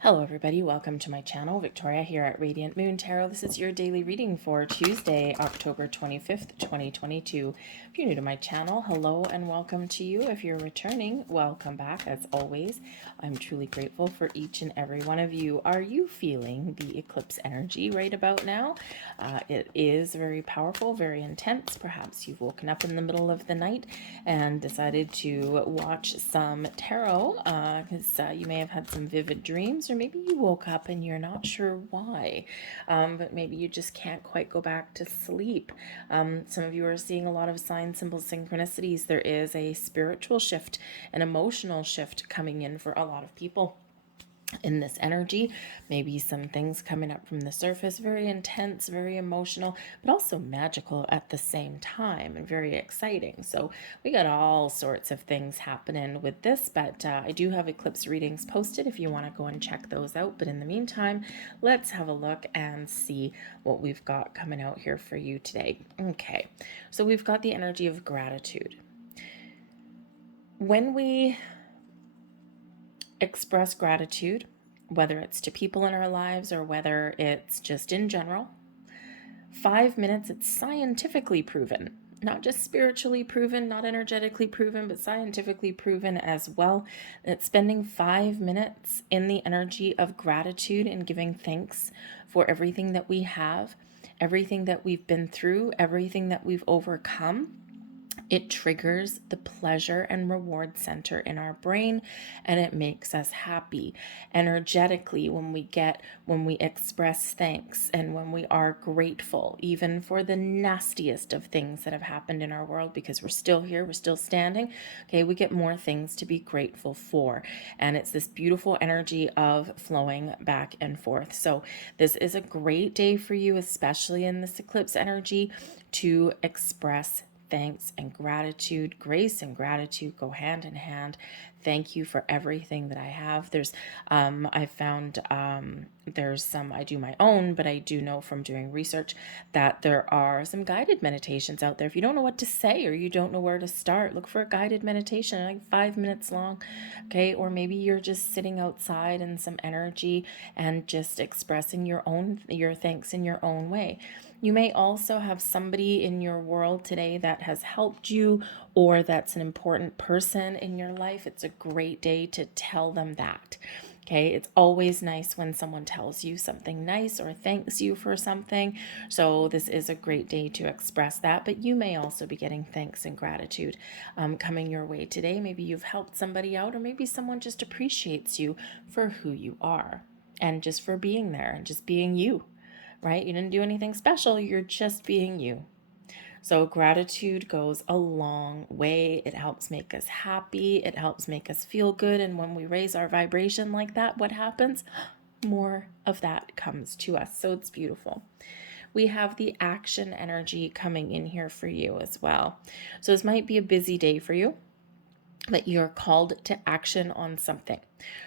Hello everybody, welcome to my channel. Victoria here at Radiant Moon Tarot. This is your daily reading for Tuesday, October 25th, 2022. If you're new to my channel, hello and welcome to you. If you're returning, welcome back. As always, I'm truly grateful for each and every one of you. Are you feeling the eclipse energy right about now? It is very powerful, very intense. Perhaps you've woken up in the middle of the night and decided to watch some tarot because you may have had some vivid dreams, or maybe you woke up and you're not sure why, but maybe you just can't quite go back to sleep. Some of you are seeing a lot of sign symbols, synchronicities. There is a spiritual shift, an emotional shift coming in for a lot of people in this energy. Maybe some things coming up from the surface, very intense, very emotional, but also magical at the same time, and very exciting. So we got all sorts of things happening with this, but I do have eclipse readings posted if you want to go and check those out. But in the meantime, let's have a look and see what we've got coming out here for you today. Okay, so we've got the energy of gratitude. When we express gratitude, whether it's to people in our lives or whether it's just in general, 5 minutes, it's scientifically proven, not just spiritually proven, not energetically proven, but scientifically proven as well, that spending 5 minutes in the energy of gratitude and giving thanks for everything that we have, everything that we've been through, everything that we've overcome, it triggers the pleasure and reward center in our brain, and it makes us happy energetically when we express thanks and when we are grateful, even for the nastiest of things that have happened in our world, because we're still here, we're still standing. Okay, we get more things to be grateful for, and it's this beautiful energy of flowing back and forth. So this is a great day for you, especially in this eclipse energy, to express thanks and gratitude. Grace and gratitude go hand in hand. Thank you for everything that I have. I found there's some, I do my own, but I do know from doing research that there are some guided meditations out there. If you don't know what to say or you don't know where to start, look for a guided meditation, like 5 minutes long. Okay. Or maybe you're just sitting outside in some energy and just expressing your thanks in your own way. You may also have somebody in your world today that has helped you, or that's an important person in your life. It's a great day to tell them that. Okay, it's always nice when someone tells you something nice or thanks you for something. So this is a great day to express that, but you may also be getting thanks and gratitude coming your way today. Maybe you've helped somebody out, or maybe someone just appreciates you for who you are and just for being there and just being you. Right? You didn't do anything special. You're just being you. So gratitude goes a long way. It helps make us happy. It helps make us feel good. And when we raise our vibration like that, what happens? More of that comes to us. So it's beautiful. We have the action energy coming in here for you as well. So this might be a busy day for you, but you're called to action on something.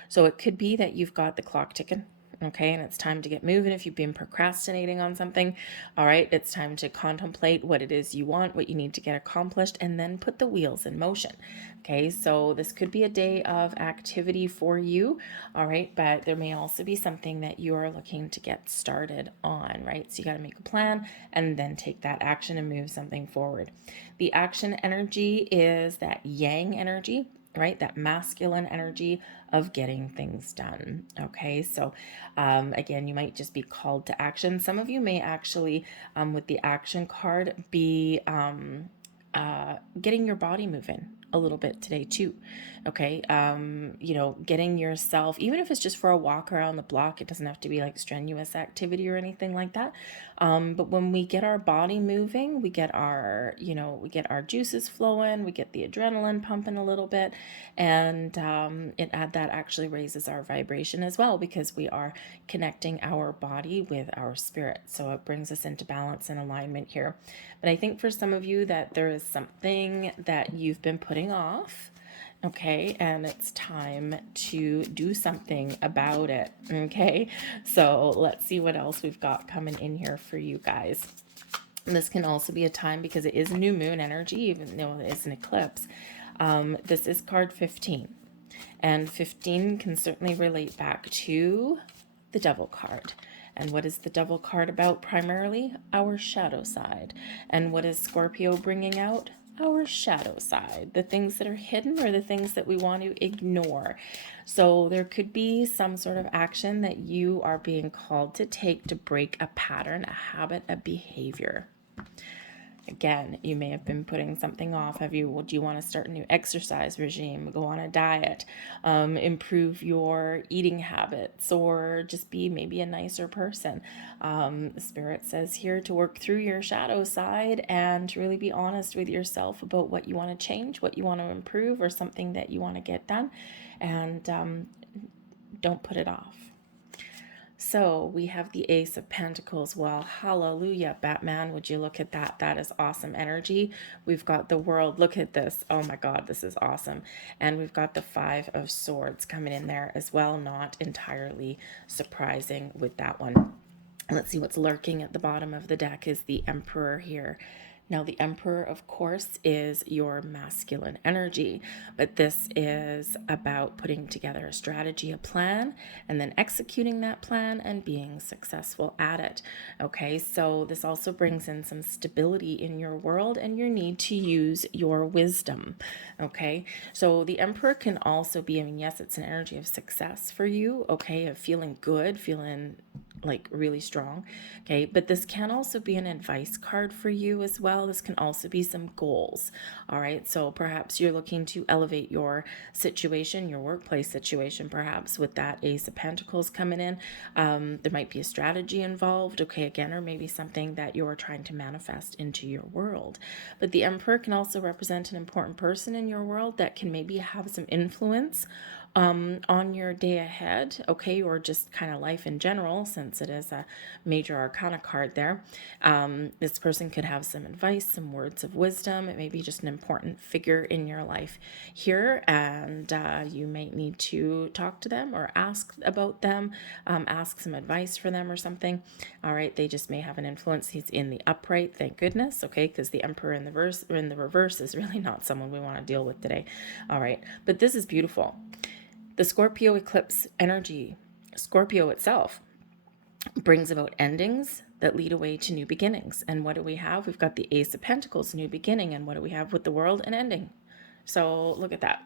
So it could be that you've got the clock ticking. Okay, and it's time to get moving. If you've been procrastinating on something, all right, it's time to contemplate what it is you want, what you need to get accomplished, and then put the wheels in motion. Okay, so this could be a day of activity for you, all right, but there may also be something that you are looking to get started on, right? So you got to make a plan and then take that action and move something forward. The action energy is that yang energy, right? That masculine energy of getting things done. Okay, so again, you might just be called to action. Some of you may actually, with the action card, be getting your body moving a little bit today too. Okay, getting yourself, even if it's just for a walk around the block, it doesn't have to be like strenuous activity or anything like that. But when we get our body moving, we get our juices flowing, we get the adrenaline pumping a little bit, and that actually raises our vibration as well, because we are connecting our body with our spirit. So it brings us into balance and alignment here. But I think for some of you that there is something that you've been putting off, okay, and it's time to do something about it. Okay, so let's see what else we've got coming in here for you guys. This can also be a time, because it is new moon energy, even though it is an eclipse. This is card 15. And 15 can certainly relate back to the Devil card. And what is the Devil card about primarily? Our shadow side. And what is Scorpio bringing out? Our shadow side, the things that are hidden or the things that we want to ignore. So there could be some sort of action that you are being called to take to break a pattern, a habit, a behavior. Again, you may have been putting something off. Do you want to start a new exercise regime, go on a diet, improve your eating habits, or just be maybe a nicer person? The Spirit says here to work through your shadow side and to really be honest with yourself about what you want to change, what you want to improve, or something that you want to get done, and don't put it off. So we have the Ace of Pentacles. Well, hallelujah, Batman. Would you look at that? That is awesome energy. We've got the World. Look at this. Oh my God, this is awesome. And we've got the Five of Swords coming in there as well. Not entirely surprising with that one. Let's see what's lurking at the bottom of the deck is the Emperor here. Now, the Emperor, of course, is your masculine energy, but this is about putting together a strategy, a plan, and then executing that plan and being successful at it. Okay, so this also brings in some stability in your world and your need to use your wisdom. Okay, so the Emperor can also be, I mean, yes, it's an energy of success for you, okay, of feeling good, feeling like really strong. Okay, but this can also be an advice card for you as well. This can also be some goals. All right, so perhaps you're looking to elevate your situation, your workplace situation, perhaps with that Ace of Pentacles coming in. There might be a strategy involved, okay, again, or maybe something that you're trying to manifest into your world. But the Emperor can also represent an important person in your world that can maybe have some influence on your day ahead, okay, or just kind of life in general, since it is a major arcana card there. This person could have some advice, some words of wisdom. It may be just an important figure in your life here, and you might need to talk to them or ask about them, ask some advice for them or something. All right, they just may have an influence. He's in the upright, thank goodness, okay, because the Emperor in the reverse is really not someone we want to deal with today. All right, but this is beautiful. The Scorpio eclipse energy, Scorpio itself, brings about endings that lead away to new beginnings. And what do we have? We've got the Ace of Pentacles, new beginning. And what do we have with the World? An ending. So look at that.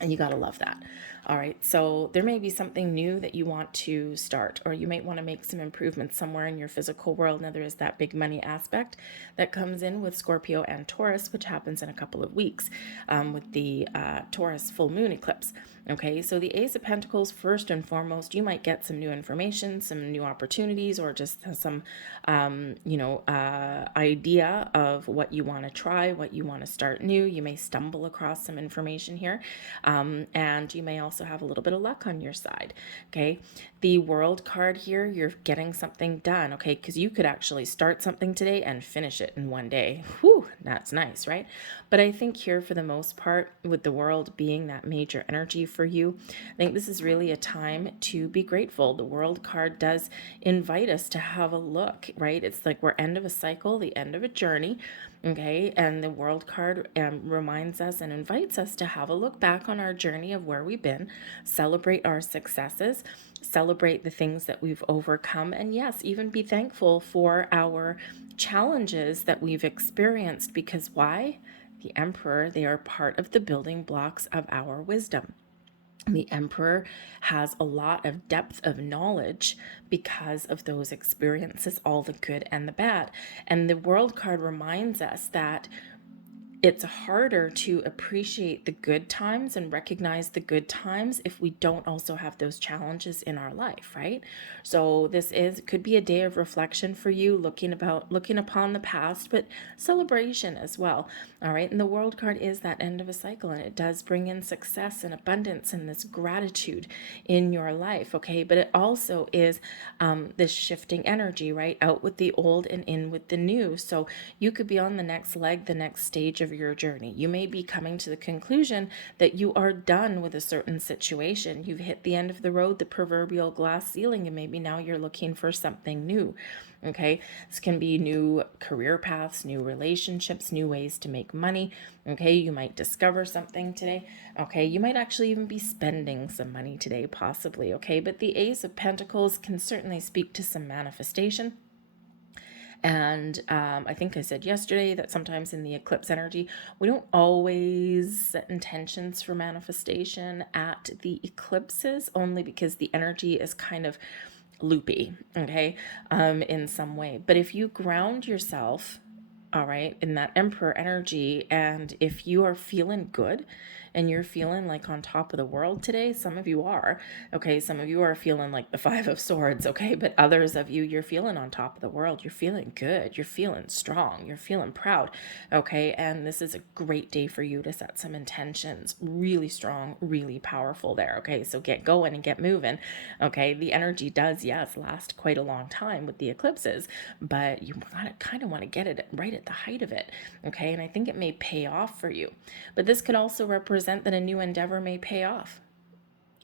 And you got to love that. All right. So there may be something new that you want to start, or you might want to make some improvements somewhere in your physical world. Now, there is that big money aspect that comes in with Scorpio and Taurus, which happens in a couple of weeks with the Taurus full moon eclipse. Okay. So the Ace of Pentacles, first and foremost, you might get some new information, some new opportunities, or just some, idea of what you want to try, what you want to start new. You may stumble across some information here. And you may also have a little bit of luck on your side. Okay. The World card here, you're getting something done. Okay. Because you could actually start something today and finish it in one day. Whew, that's nice, right? But I think here, for the most part, with the World being that major energy for you, I think this is really a time to be grateful. The World card does invite us to have a look, right? It's like we're end of a cycle, the end of a journey. Okay, and the World card reminds us and invites us to have a look back on our journey of where we've been, celebrate our successes, celebrate the things that we've overcome, and yes, even be thankful for our challenges that we've experienced. Because why? The Emperor, they are part of the building blocks of our wisdom. The Emperor has a lot of depth of knowledge because of those experiences, all the good and the bad. And the World card reminds us that it's harder to appreciate the good times and recognize the good times if we don't also have those challenges in our life, right? So this could be a day of reflection for you, looking upon the past, but celebration as well. All right. And the World card is that end of a cycle, and it does bring in success and abundance and this gratitude in your life. Okay. But it also is this shifting energy, right? Out with the old and in with the new. So you could be on the next leg, the next stage of your journey. You may be coming to the conclusion that you are done with a certain situation. You've hit the end of the road, the proverbial glass ceiling, and maybe now you're looking for something new. Okay, this can be new career paths, new relationships, new ways to make money. Okay, you might discover something today. Okay, you might actually even be spending some money today, possibly. Okay, but the Ace of Pentacles can certainly speak to some manifestation. And I think I said yesterday that sometimes in the eclipse energy, we don't always set intentions for manifestation at the eclipses, only because the energy is kind of loopy, okay, in some way. But if you ground yourself, all right, in that Emperor energy, and if you are feeling good and you're feeling like on top of the world today, some of you are, okay, some of you are feeling like the Five of Swords, okay, but others of you, you're feeling on top of the world, you're feeling good, you're feeling strong, you're feeling proud, okay, and this is a great day for you to set some intentions, really strong, really powerful there, okay, so get going and get moving, okay, the energy does, yes, last quite a long time with the eclipses, but you kind of want to get it right at the height of it, okay, and I think it may pay off for you, but this could also represent that a new endeavor may pay off.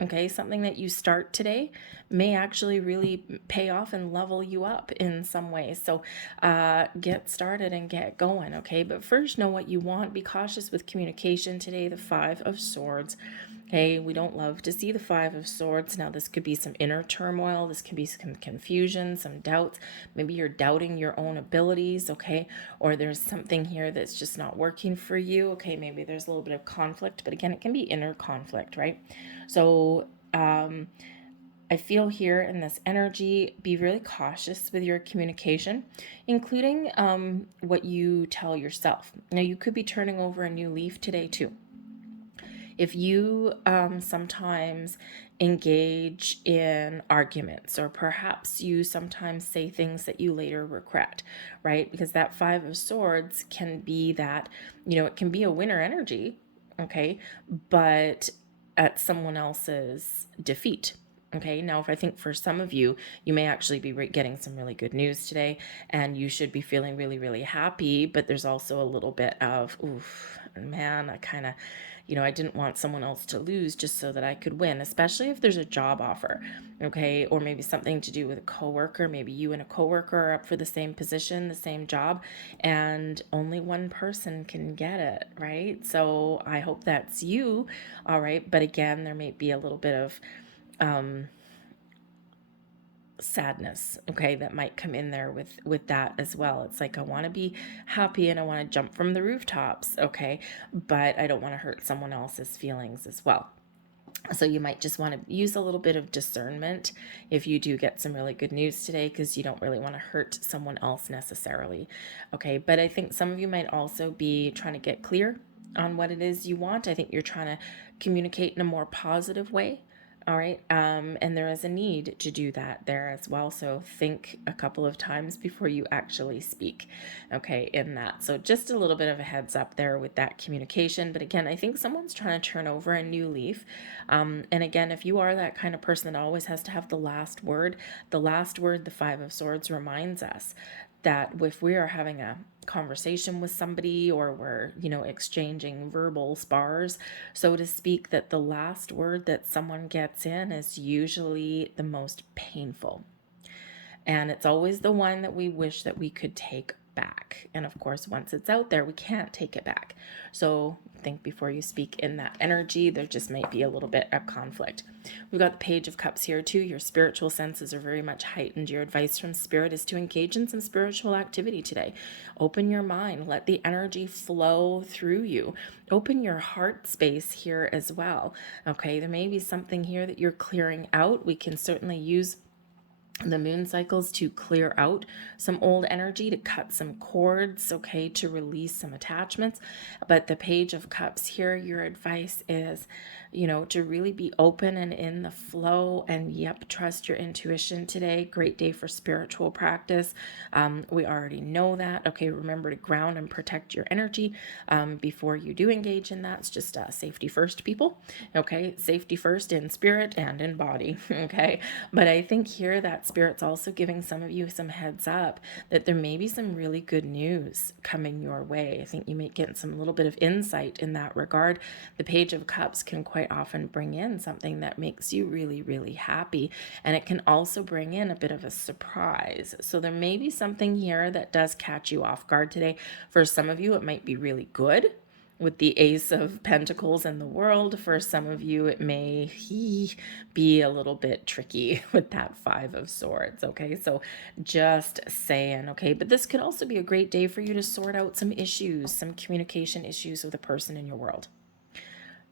Okay, something that you start today may actually really pay off and level you up in some way. So get started and get going, okay? But first, know what you want. Be cautious with communication today. The Five of Swords. Okay, we don't love to see the Five of Swords. Now, this could be some inner turmoil. This can be some confusion, some doubts. Maybe you're doubting your own abilities, okay? Or there's something here that's just not working for you, okay? Maybe there's a little bit of conflict, but again, it can be inner conflict, right? So, I feel here in this energy, be really cautious with your communication, including what you tell yourself. Now, you could be turning over a new leaf today, too. If you sometimes engage in arguments, or perhaps you sometimes say things that you later regret, right? Because that Five of Swords can be that, it can be a winner energy, okay, but at someone else's defeat. Okay, now if I think for some of you, you may actually be getting some really good news today, and you should be feeling really, really happy, but there's also a little bit of, oof, man, I didn't want someone else to lose just so that I could win, especially if there's a job offer, okay, or maybe something to do with a coworker. Maybe you and a coworker are up for the same position, the same job, and only one person can get it, right? So I hope that's you, all right, but again, there may be a little bit of sadness, okay, that might come in there with that as well. It's like, I want to be happy and I want to jump from the rooftops, okay, but I don't want to hurt someone else's feelings as well. So you might just want to use a little bit of discernment if you do get some really good news today, because you don't really want to hurt someone else necessarily, okay? But I think some of you might also be trying to get clear on what it is you want. I think you're trying to communicate in a more positive way. All right. And there is a need to do that there as well. So think a couple of times before you actually speak. Okay. In that. So just a little bit of a heads up there with that communication. But again, I think someone's trying to turn over a new leaf. And again, if you are that kind of person that always has to have the last word, the Five of Swords reminds us that if we are having a conversation with somebody, or we're exchanging verbal spars, so to speak, that the last word that someone gets in is usually the most painful, and it's always the one that we wish that we could take back. And of course, once it's out there, we can't take it back. So think before you speak in that energy. There just might be a little bit of conflict. We've got the Page of Cups here too. Your spiritual senses are very much heightened. Your advice from Spirit is to engage in some spiritual activity today. Open your mind. Let the energy flow through you. Open your heart space here as well. Okay, there may be something here that you're clearing out. We can certainly use the moon cycles to clear out some old energy, to cut some cords, okay, to release some attachments. But the Page of Cups here, your advice is, to really be open and in the flow, and trust your intuition today. Great day for spiritual practice. We already know that. Okay, remember to ground and protect your energy before you do engage in that. It's just safety first, people. Okay, safety first in spirit and in body. Okay, but I think here that that, Spirit's also giving some of you some heads up that there may be some really good news coming your way. I think you may get some little bit of insight in that regard. The Page of Cups can quite often bring in something that makes you really, really happy. And it can also bring in a bit of a surprise. So there may be something here that does catch you off guard today. For some of you, it might be really good, with the Ace of Pentacles in the world. For some of you, it may be a little bit tricky with that Five of Swords, okay? So just saying, okay? But this could also be a great day for you to sort out some issues, some communication issues with a person in your world.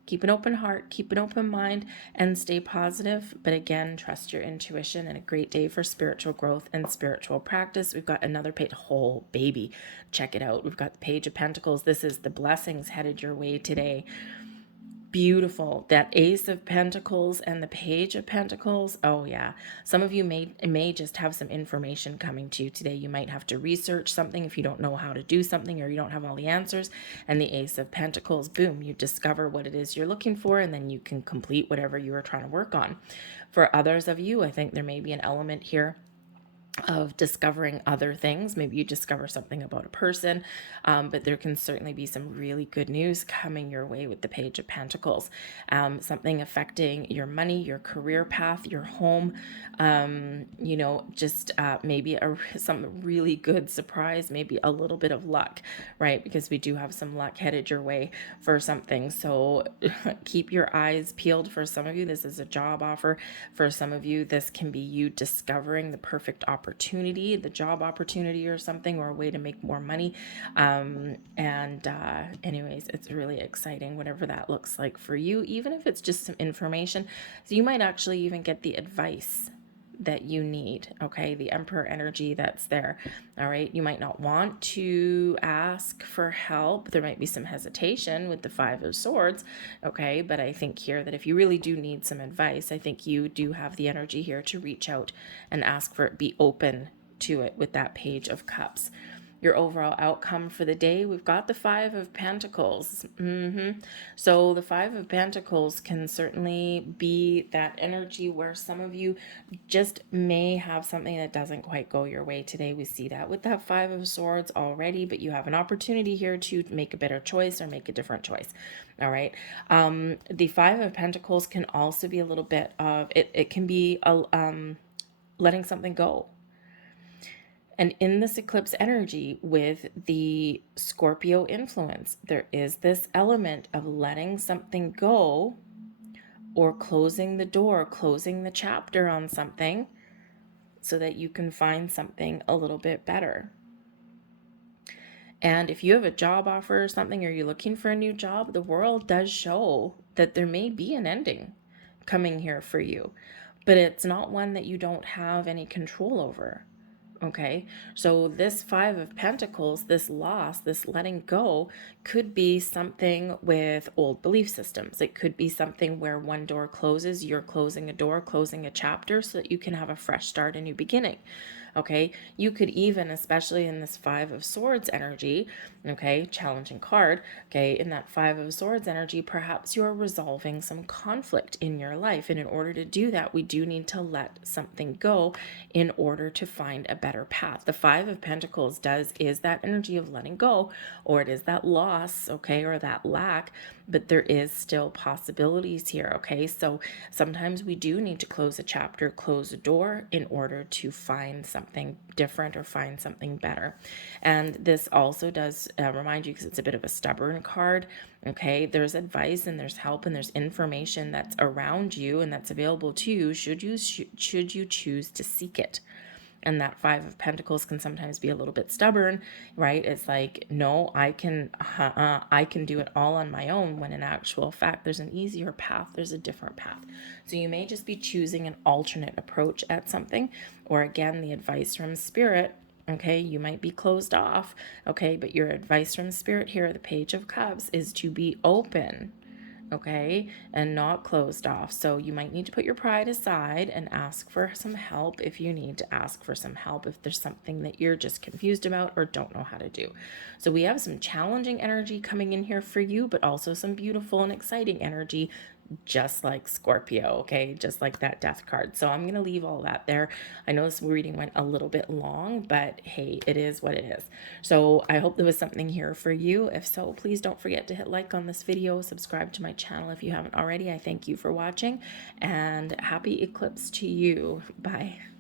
Keep an open heart, keep an open mind, and stay positive. But again, trust your intuition, and a great day for spiritual growth and spiritual practice. We've got another page. Oh, baby. Check it out. We've got the Page of Pentacles. This is the blessings headed your way today. Beautiful. That Ace of Pentacles and the Page of Pentacles. Oh yeah. Some of you may just have some information coming to you today. You might have to research something if you don't know how to do something, or you don't have all the answers. And the Ace of Pentacles, boom, you discover what it is you're looking for, and then you can complete whatever you are trying to work on. For others of you, I think there may be an element here of discovering other things. Maybe you discover something about a person, but there can certainly be some really good news coming your way with the Page of Pentacles. Something affecting your money, your career path, your home, just maybe some really good surprise, maybe a little bit of luck, right? Because we do have some luck headed your way for something. So keep your eyes peeled. For some of you, this is a job offer. For some of you, this can be you discovering the perfect opportunity, the job opportunity or something, or a way to make more money. Anyways, it's really exciting, whatever that looks like for you, even if it's just some information. So you might actually even get the advice that you need, okay? The Emperor energy that's there, all right? You might not want to ask for help. There might be some hesitation with the Five of Swords, okay? But I think here that if you really do need some advice, I think you do have the energy here to reach out and ask for it, be open to it with that Page of Cups. Your overall outcome for the day, we've got the Five of Pentacles. So the Five of Pentacles can certainly be that energy where some of you just may have something that doesn't quite go your way today. We see that with that Five of Swords already, but you have an opportunity here to make a better choice or make a different choice. All right. The Five of Pentacles can also be a little bit of, it can be letting something go. And in this eclipse energy with the Scorpio influence, there is this element of letting something go, or closing the door, closing the chapter on something so that you can find something a little bit better. And if you have a job offer or something, or you're looking for a new job, the world does show that there may be an ending coming here for you, but it's not one that you don't have any control over. Okay, so this Five of Pentacles, this loss, this letting go, could be something with old belief systems. It could be something where one door closes, you're closing a door, closing a chapter so that you can have a fresh start, a new beginning. Okay, you could even, especially in this Five of Swords energy, okay, challenging card, okay, in that Five of Swords energy, perhaps you're resolving some conflict in your life. And in order to do that, we do need to let something go in order to find a better path. The Five of Pentacles is that energy of letting go, or it is that loss, okay, or that lack, but there is still possibilities here, okay? So sometimes we do need to close a chapter, close a door in order to find something different or find something better. And this also does remind you, because it's a bit of a stubborn card, okay? There's advice and there's help and there's information that's around you and that's available to you should you choose to seek it. And that Five of Pentacles can sometimes be a little bit stubborn, right? It's like, no, I can do it all on my own, when in actual fact, there's an easier path. There's a different path. So you may just be choosing an alternate approach at something, or again, the advice from Spirit. Okay, you might be closed off. Okay, but your advice from Spirit here, the Page of Cups, is to be open. Okay, and not closed off. So you might need to put your pride aside and ask for some help if you need to ask for some help, if there's something that you're just confused about or don't know how to do. So we have some challenging energy coming in here for you, but also some beautiful and exciting energy just like Scorpio, okay? Just like that death card. So I'm going to leave all that there. I know this reading went a little bit long, but hey, it is what it is. So I hope there was something here for you. If so, please don't forget to hit like on this video, subscribe to my channel if you haven't already. I thank you for watching, and happy eclipse to you. Bye.